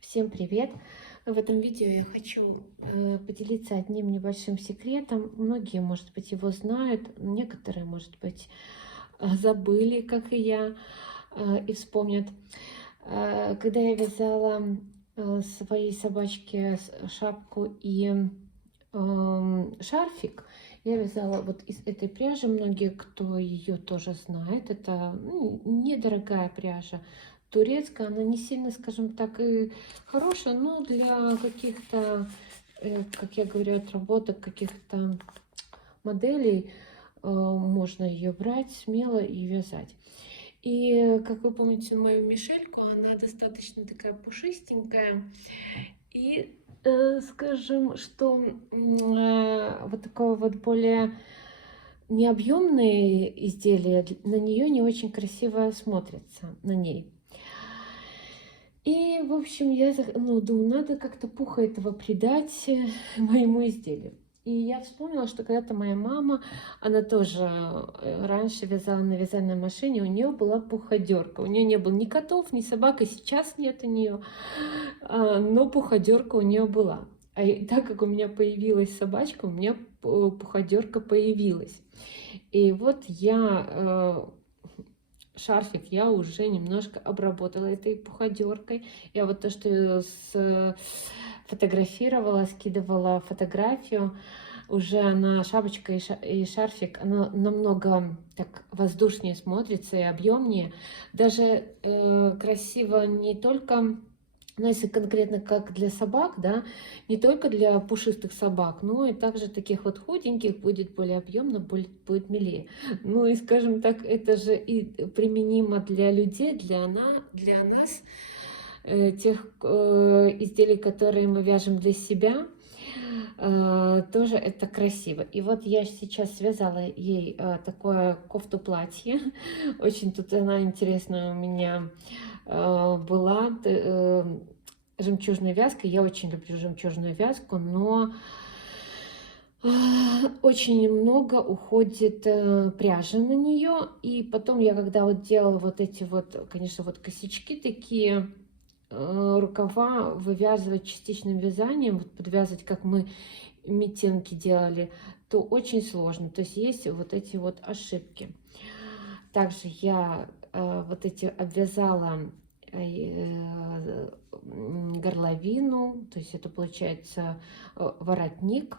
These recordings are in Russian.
Всем привет! В этом видео я хочу поделиться одним небольшим секретом. Многие, может быть, его знают, некоторые, может быть, забыли, как и я, и вспомнят. Когда я вязала своей собачке шапку и шарфик, я вязала вот из этой пряжи. Многие, кто ее тоже знает, это недорогая пряжа, турецкая. Она не сильно, скажем так, и хорошая, но для каких-то, как я говорю, отработок каких-то моделей можно ее брать смело и вязать. И, как вы помните, мою Мишельку, она достаточно такая пушистенькая. И скажем, что вот такое вот более необъемные изделия, на нее не очень красиво смотрятся, на ней. И, в общем, я думаю, надо как-то пуха этого придать моему изделию. И я вспомнила, что когда-то моя мама, она тоже раньше вязала на вязальной машине, у нее была пуходерка. У нее не было ни котов, ни собак, и сейчас нет у нее, но пуходерка у нее была. Так как у меня появилась собачка, у меня пуходерка появилась. И вот шарфик я уже немножко обработала этой пуходеркой. Я вот то, что фотографировала, скидывала фотографию, уже она, шапочка и шарфик, она намного так воздушнее смотрится и объемнее. Даже красиво не только, ну, если конкретно как для собак, да, не только для пушистых собак, но и также таких вот худеньких будет более объемно, будет милее. Ну и, скажем так, это же и применимо для людей, для нас, тех изделий, которые мы вяжем для себя. Тоже это красиво. И вот я сейчас связала ей такое кофту-платье. Очень тут она интересная у меня была. Жемчужной вязкой. Я очень люблю жемчужную вязку, но очень много уходит пряжи на нее. И потом я, когда вот делала вот эти вот, конечно, вот косячки такие, рукава вывязывать частичным вязанием, вот подвязывать, как мы митенки делали, то очень сложно. То есть есть вот эти вот ошибки. Также я вот эти обвязала горловину, то есть это получается воротник.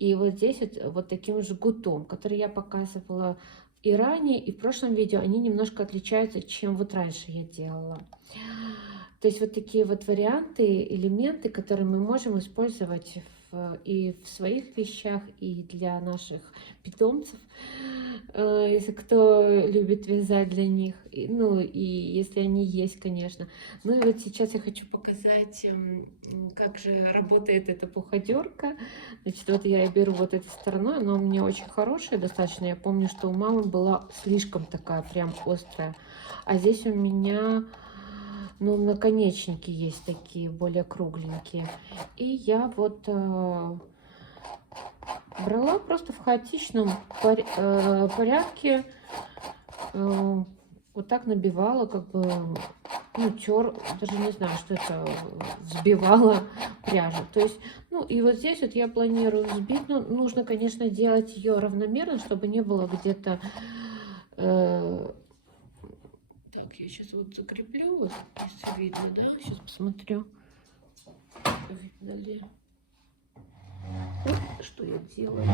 И вот здесь вот таким жгутом, который я показывала и ранее, и в прошлом видео, они немножко отличаются, чем вот раньше я делала. То есть вот такие вот варианты, элементы, которые мы можем использовать и в своих вещах, и для наших питомцев, если кто любит вязать для них, ну и если они есть, конечно. Ну и вот сейчас я хочу показать, как же работает эта пуходерка. Значит, вот я беру вот этой стороной, она у меня очень хорошая достаточно. Я помню, что у мамы была слишком такая прям острая, а здесь у меня, ну, наконечники есть такие более кругленькие. И я вот брала просто в хаотичном порядке, вот так набивала, как бы, ну, даже не знаю, что это, взбивала пряжу. То есть, ну, и вот здесь вот я планирую взбить, но нужно, конечно, делать ее равномерно, чтобы не было где-то... Так, я сейчас вот закреплю, вот, если видно, да, сейчас посмотрю, видно ли, что я делаю.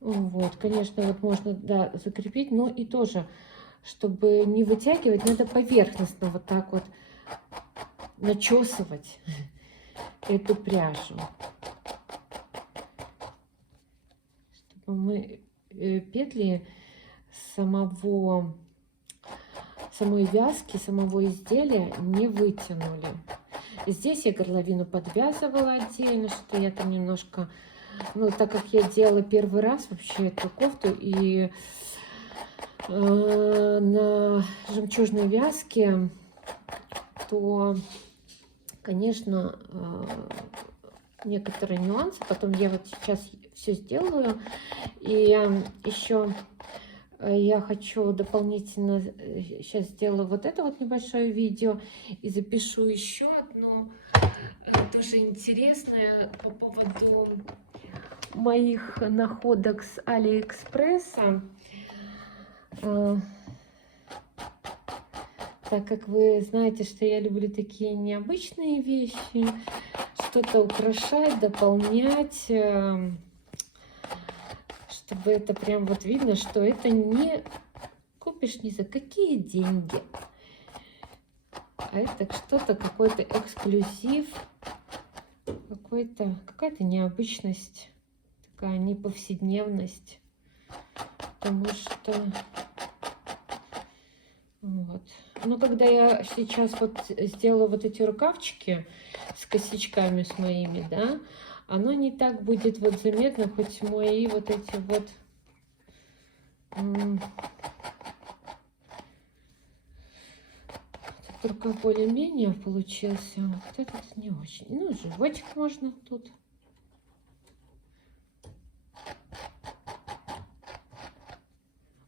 Вот, конечно, вот можно, да, закрепить, но и тоже, чтобы не вытягивать, надо поверхностно вот так вот начесывать эту пряжу, чтобы мы петли самой вязки, самого изделия не вытянули. И здесь я горловину подвязывала отдельно, что я там немножко... Ну, так как я делала первый раз вообще эту кофту, и на жемчужной вязке, то, конечно, некоторые нюансы. Потом я вот сейчас все сделаю. И еще я хочу дополнительно, сейчас сделаю вот это вот небольшое видео и запишу еще одно, тоже интересное по поводу моих находок с Алиэкспресса. Так как вы знаете, что я люблю такие необычные вещи, что-то украшать, дополнять, чтобы это прям вот видно, что это не купишь ни за какие деньги, а это что-то, какой-то эксклюзив, какая-то необычность, такая неповседневность, потому что вот. Но когда я сейчас вот сделаю вот эти рукавчики с косячками с моими, да, оно не так будет вот заметно, хоть мои вот эти вот этот рукав более-менее получился, вот этот не очень. Ну, животик можно тут.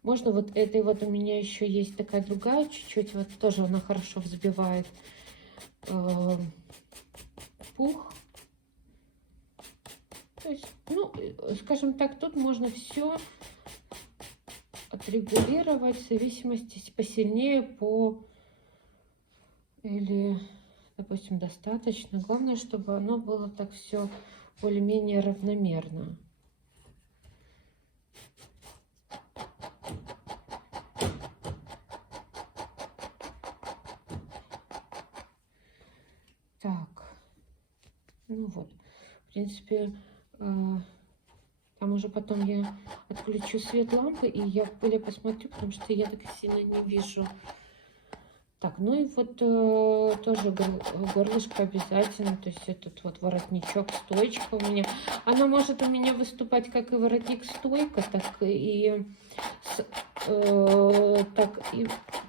Можно вот этой вот, у меня еще есть такая другая чуть-чуть, вот тоже она хорошо взбивает пух. То есть, ну, скажем так, тут можно все отрегулировать в зависимости посильнее или, допустим, достаточно. Главное, чтобы оно было так все более-менее равномерно. Так, ну вот, в принципе, там уже потом я отключу свет лампы, и я более посмотрю, потому что я так сильно не вижу. Так, ну и вот тоже горлышко обязательно, то есть этот вот воротничок, стойка у меня. Она может у меня выступать как и воротник стойка, так и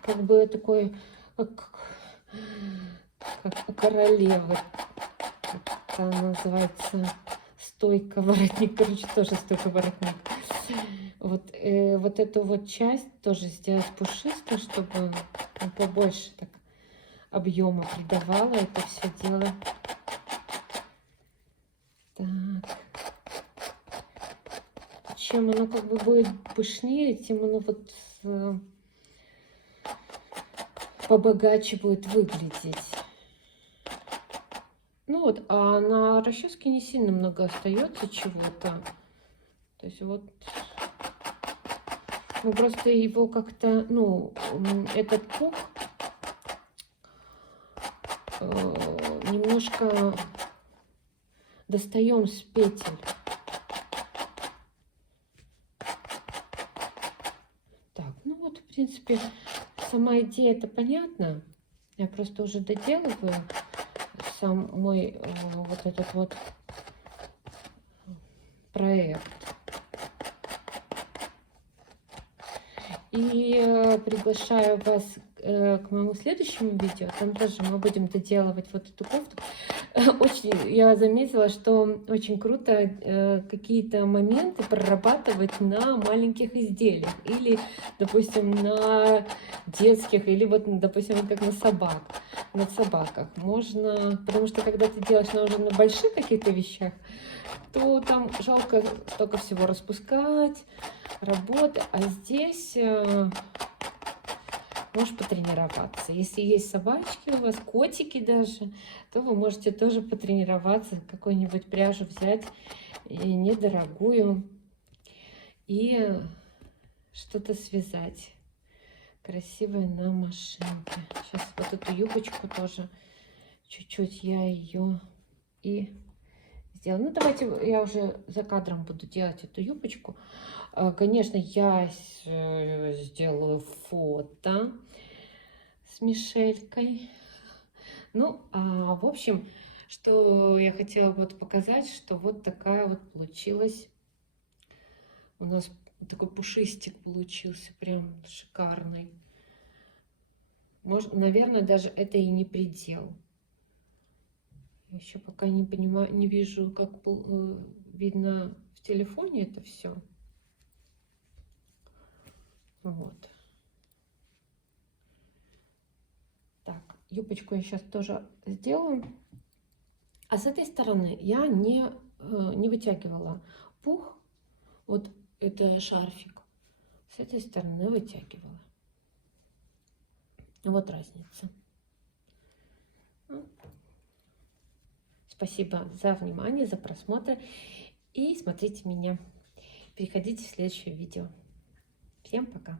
как бы такой, как у королевы. Это называется стойка воротник, короче, тоже стойка воротник. Вот, вот эту вот часть тоже сделать пушистой, чтобы побольше так объема придавала это все дело. Так. Чем оно как бы будет пышнее, тем оно вот побогаче будет выглядеть. Ну вот, а на расческе не сильно много остается чего-то. То есть вот мы просто его как-то, ну, этот пух немножко достаем с петель. Так, ну вот, в принципе, сама идея это понятна. Я просто уже доделываю сам мой вот этот вот проект. И приглашаю вас к моему следующему видео. Там тоже мы будем доделывать вот эту кофту. Очень, я заметила, что очень круто какие-то моменты прорабатывать на маленьких изделиях. Или, допустим, на детских, или вот, допустим, как на собаках. Можно, потому что когда ты делаешь уже на больших каких-то вещах, то там жалко столько всего распускать, работы. А здесь можешь потренироваться. Если есть собачки у вас, котики даже, то вы можете тоже потренироваться, какую-нибудь пряжу взять, и недорогую, и что-то связать красивое на машинке. Сейчас вот эту юбочку тоже чуть-чуть я ее и сделаю. Ну, давайте я уже за кадром буду делать эту юбочку. Конечно, я сделаю фото с Мишелькой. Ну, в общем, что я хотела вот показать, что вот такая вот получилась у нас, такой пушистик получился, прям шикарный. Может, наверное, даже это и не предел. Я еще пока не понимаю, не вижу, как видно в телефоне это все. Вот. Так, юбочку я сейчас тоже сделаю. А с этой стороны я не вытягивала пух. Вот это шарфик. С этой стороны вытягивала. Вот разница. Спасибо за внимание, за просмотр. И смотрите меня. Переходите в следующее видео. Всем пока!